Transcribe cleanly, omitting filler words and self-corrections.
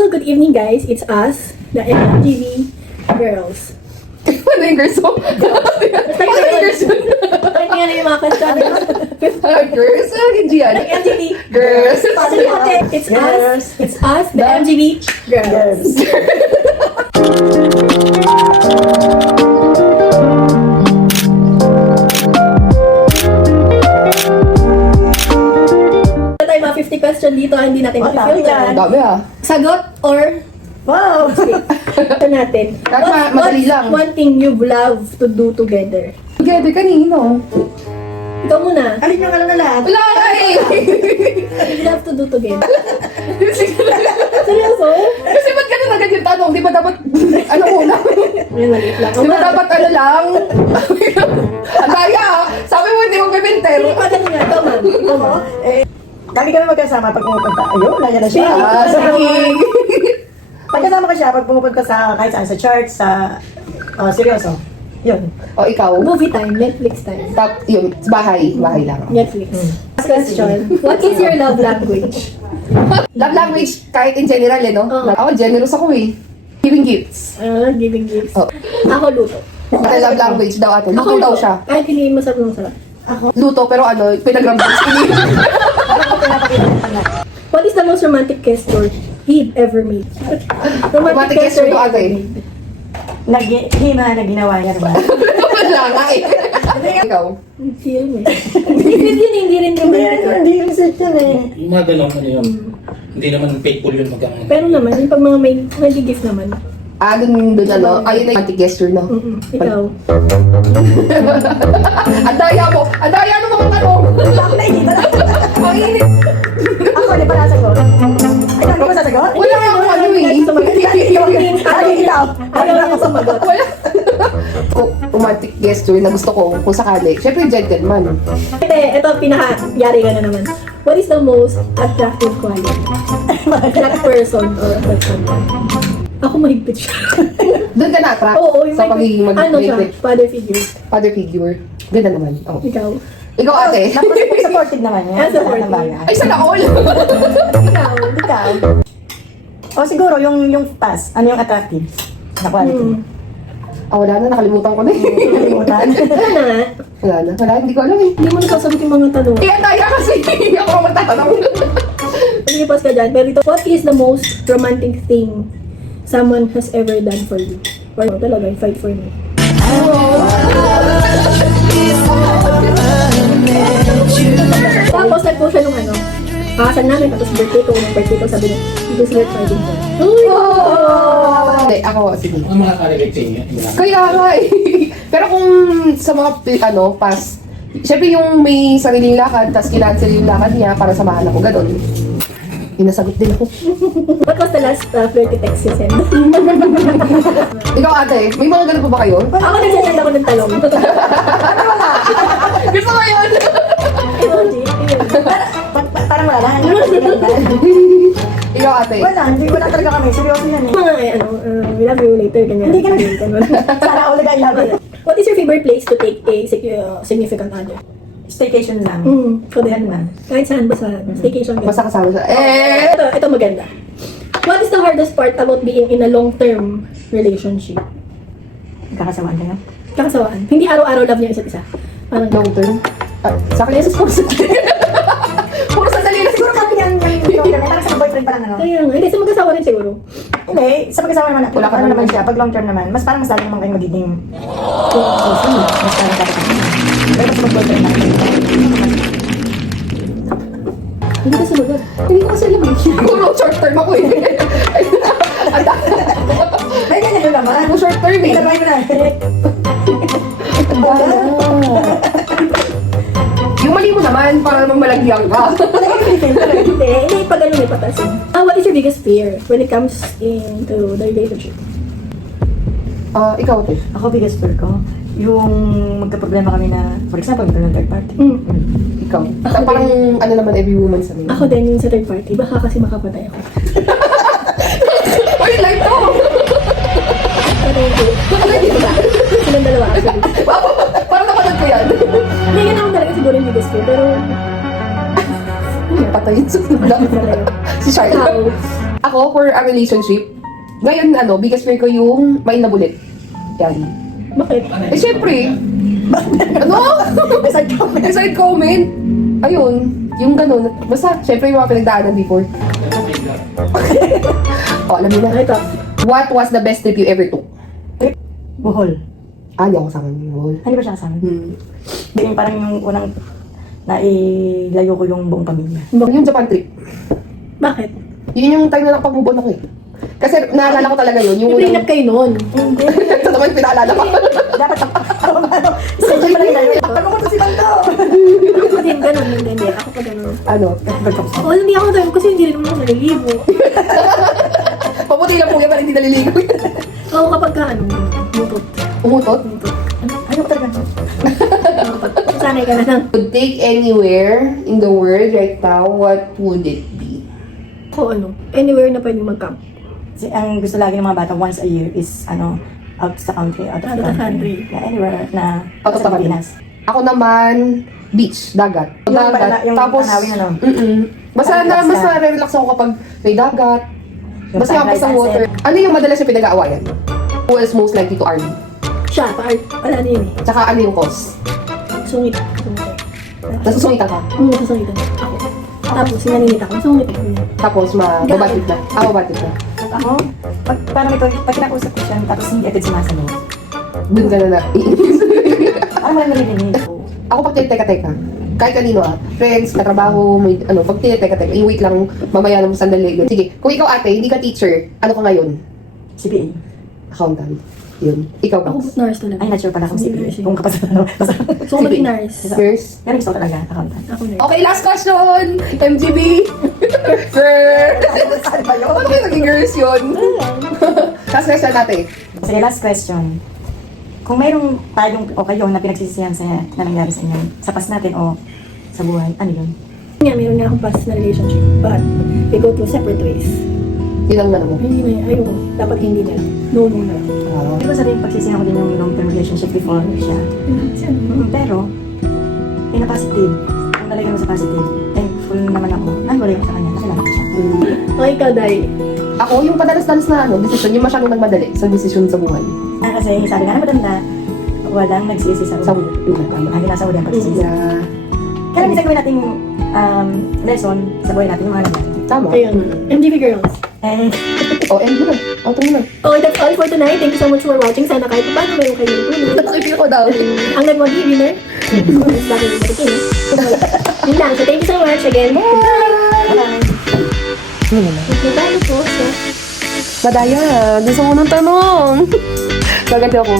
Hello, good evening, guys. It's us, the MTV girls. Ano yung girls mo? Ano yung girls mo? Kaya nga na yung mga question. Girls? Ano yung Gian? MTV Girls. Sabi natin, it's us, the MTV girls. Ito tayo mga 50 question dito, hindi natin i-filter. Dami ah. Sagot or Wow! ito natin. Kahit madali lang. One thing you love to do together? Together kanino? Ikaw muna. Alin yung alam na lahat? Wala ka eh! You love to do together. Seryoso? Kasi ba't ganun agad yung tanong? Di ba dapat, ano una? Ayun, maliit lang. Di ba dapat ano lang? Ang daya ah! Sabi mo hindi mo pipinter. Hindi pa ganun nga. Ikaw, ma'am. Ikaw, ma'am. Lagi kami magkasama pag pumupunta. Ayun, nandiyan na siya. Ah, sige. Pagkasama ko siya pag pumupunta sa kahit saan, sa church, sa seryoso. Yun. O ikaw? Movie time, Netflix time. Yun, bahay. Bahay lang. Netflix. Last question. What is your love language? Love language, kahit in general eh, no? Oo. Ako, generous ako eh. Giving gifts. Giving gifts. Oh. Ako, luto. Ate, love language daw ate. Luto daw siya. Kahit hindi masarap ng masarap. Luto, pero ano, pinag-rambos. What is the most romantic gesture he'd ever made? Romantic gesture to ate. Naghima na ginawa niya, diba? Wala nga eh. Ikaw? Film eh. Hindi rin romantic. Hindi yung set yun eh. Yung mga ganun, ano yun. Hindi naman faithful yun magkang... Pero naman, yung pag mga may gift naman. Dun ano, ayun na yung romantic gesture, no? Ikaw. Ang daya mo! Ang daya ng mga tanong! Ako nakikita na. Ang init! Ako, di pa nasagot. Ay, hindi ko sasagot? Wala nga ako ano eh. Ikaw. Ayaw na ako sumagot. Wala. Romantic gesture na gusto ko kung sakali. Siyempre, gentleman. Ito, pinaka-yari ka na naman. What is the most attractive quality? Like person or a person? Ako mahigpit siya. Doon ka na-attract Oo, yung sa pagiging ano siya, mag-matrix. father figure. Father figure. Ganda naman. Oh. Ikaw. Ikaw ate. Supportive naman niya. Supportive. Ay, sana all! Ikaw. Ikaw. O siguro, yung pass. Ano yung attractive na quality? Wala na. Nakalimutan ko na eh. Kalimutan. Wala na. Wala na. Wala, hindi ko alam eh. Hindi mo nasasagot yung mga tanong. Eh, ang daya kasi. Ako ang magtatanong. Sige, pas ka dyan. Pero ito, what is the most romantic thing someone has ever done for you? Or talaga, fight for me. Tapos nag-post siya nung ano, pakasal namin, tapos birthday ko, sabi niya, this is worth fighting for. Hindi, ako, sige. Ang mga karelate sa inyo, yun lang. Kaya nga eh. Pero kung sa mga, pass, syempre yung may sariling lakad, tapos kinancel yung lakad niya para samahan ako, gano'n. Inasagot din ako. What was the last flirty text you sent? Ikaw ate, may mga gano'n pa ba kayo? Ako nagsasend ako ng talong. Gusto ko yun! Emoji. Parang wala lang. Ikaw ate. Wala talaga kami. Seryoso yan eh. Mga we love you later, ganyan. Hindi ka na. Sana ulit ang laban. What is your favorite place to take a significant other? Staycation lang. So then, man. kahit saan, basta staycation. ganyan. Basta kasama siya. Ito maganda. What is the hardest part about being in a long-term relationship? Kakasawaan ka na? Kakasawaan. Hindi araw-araw love niya isa't isa. Parang Long term? Sa akin yung puro sandali. Puro sandali na Siguro kami yan parang sa boyfriend pa lang ano. Kaya nga, hindi sa mag-asawa rin siguro. Hindi, sa pag-asawa naman, Wala ka ano naman. naman siya, pag long term naman, mas parang mas lalo naman kayo magiging mas parang kakasama. Pero mas mag-boyfriend na. Hindi ka sumagot. Hindi ko kasi alam eh. Puro short term ako eh. Ay, ganyan doon naman. Puro short term eh. Ilabay mo na. Yung mali mo naman, para namang malagyang ka. Hindi, pag ano may patasin. What is your biggest fear when it comes into the relationship? Ikaw ate. Ako, biggest fear ko, yung magka-problema kami na, for example, magkaroon ng third party. Ikaw. Parang ano naman every woman sa Ako din yung sa third party. Baka kasi makapatay ako. Ay, live to! Silang dalawa actually. Parang napanood ko yan. Hindi, yan ako talaga siguro yung biggest fear. Pero, Patayin sa tula. Si Charlotte. ikaw, Ako, for a relationship, ngayon, biggest fear ko yung may nabulit. Yan. Bakit? Eh, syempre. Ano? Decide comment. Ayun. Yung ganun. Basta, syempre yung mga pinagdaanan before. Alam niyo na. Ito. What was the best trip you ever took? Bohol. Hindi ako kasama niyo. Ano ba siya kasama? Hmm. Yung parang yung unang nailayo ko yung buong pamilya. Yung Japan trip. Bakit? Yun yung time na nakapag-move on ako eh. Kasi naalala ko talaga yun. Yung May prenup kayo noon. Hindi. Ito naman yung pinaalala ko. Dapat schedule pa lang ilayo. Ano ko si Bando? Ako din ganun. Hindi. Ako pa ganun. Ano? Ako hindi ako ganun kasi hindi rin naman ako naliligo. Paputi lang po yan, parang hindi naliligo. Ako kapag ka mutot. Umutot? Mutot. Ayaw ko talaga. Sanay ka na lang. Would take anywhere in the world right now, what would it be? Ako anywhere na pwedeng mag-camp. Kasi ang gusto lagi ng mga bata once a year is out sa country, out of Out of the the country. country. Yeah, anywhere na Out of sa the country. Pilipinas. Ako naman, beach, dagat. Yung Dagat. pala- yung Tapos, tanawin, ano? Basta Relax mas ka. relax ako kapag may dagat. Yung Basta yung sunrise, sa water. sunset. Ano yung madalas yung pinag-aawayan? Who is most likely to argue? Siya, wala na yun eh. Tsaka ano yung cause? Sungit. Nasusungitan ka. Sasungitan. Ako. Tapos, sinaninit ako. Sungit ako. Tapos, mababatid na. Mababatid na. Ako, parang ito, pag kinakausap ko siya, tapos hindi agad sumasagot. Doon ka na na. Parang wala narinig ko. Ako pag teka-teka, kahit kanino friends, katrabaho, may pag teka-teka, i-wait lang, mamaya naman sandali. Sige, kung ikaw ate, hindi ka teacher, ano ka ngayon? CPA. Accountant. Yun. Ikaw ba? Ako nurse talaga. Ay, not sure pala kung CPA. Nursing. Kung kapag basta. So, ako maging nurse. Nurse? Pero gusto ko talaga, accountant. Ako nurse. Okay, last question! MGB! Girl! Ano ba yun? Ano kayo naging girls yun? Last question natin. Sige, last question. Kung mayroong tayong o kayo na pinagsisisihan na nangyari sa inyo, sa past natin o sa buhay, ano yun? Nga, meron nga akong past na relationship. But, we go to separate ways. Yun ang mo. Hindi na, ayoko. Dapat hindi na lang. No na lang. Di ba sabihin, pagsisihan ko din yung long-term relationship before siya. Pero, in a positive, kung nalagay mo sa positive, thankful naman ako. Wala ko sa kanya, nakilala ko siya. Okay, ikaw, Day. Ako, yung padalas-dalas na decision, yung masyadong nagmadali sa decision sa buhay. Kasi sabi nga na matanda, walang nagsisi sa Sa ulo. Lagi nasa ulo ang pagsisisi. Yeah. Kaya minsan gawin natin lesson sa buhay natin yung mga nangyari. Tama. Ayun. MGB Girls. Eh, End mo na. Auto mo na. Okay, that's all for tonight. Thank you so much for watching. Sana kahit paano meron kayo ng tulong. Nakipil ko daw. Ang nag-mag-i winner. Mas lagi yung matikin. Yun lang. So, thank you so much again. Goodbye! Goodbye po. Madaya, gusto mo ng tanong. Gaganda ako.